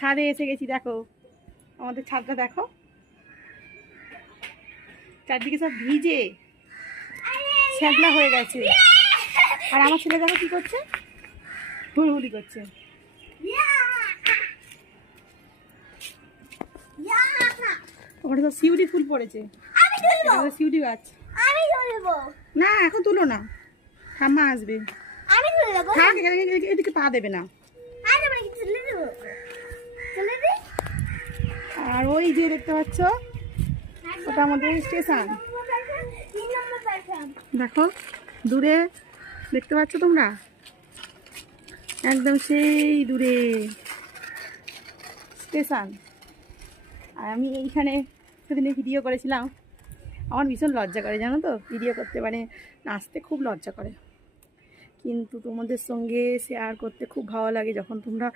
ছাদে এসে গেছি, দেখো আমাদের ছাদটা দেখো, চারদিকে সব ভিজে শ্যাগলা হয়ে গেছে। আর আমার ছেলে দেখো কি করছে, হুড়হুড়ি করছে। ওখানে সব শিউলি ফুল পড়েছে, শিউলি গাছ। না এখন তুলো না, ঠাম্মা আসবে। থাক, এদিকে পা দেবে না। আর ওই যে দেখতে পাচ্ছ, ওটা আমাদের স্টেশন। দেখো দূরে দেখতে পাচ্ছ তোমরা, একদম সেই দূরে স্টেশন। আর আমি এইখানে সেদিনে ভিডিও করেছিলাম, আমার ভীষণ লজ্জা করে জানো তো ভিডিও করতে, মানে নাচতে খুব লজ্জা করে, কিন্তু তোমাদের সঙ্গে শেয়ার করতে খুব ভালো লাগে যখন তোমরা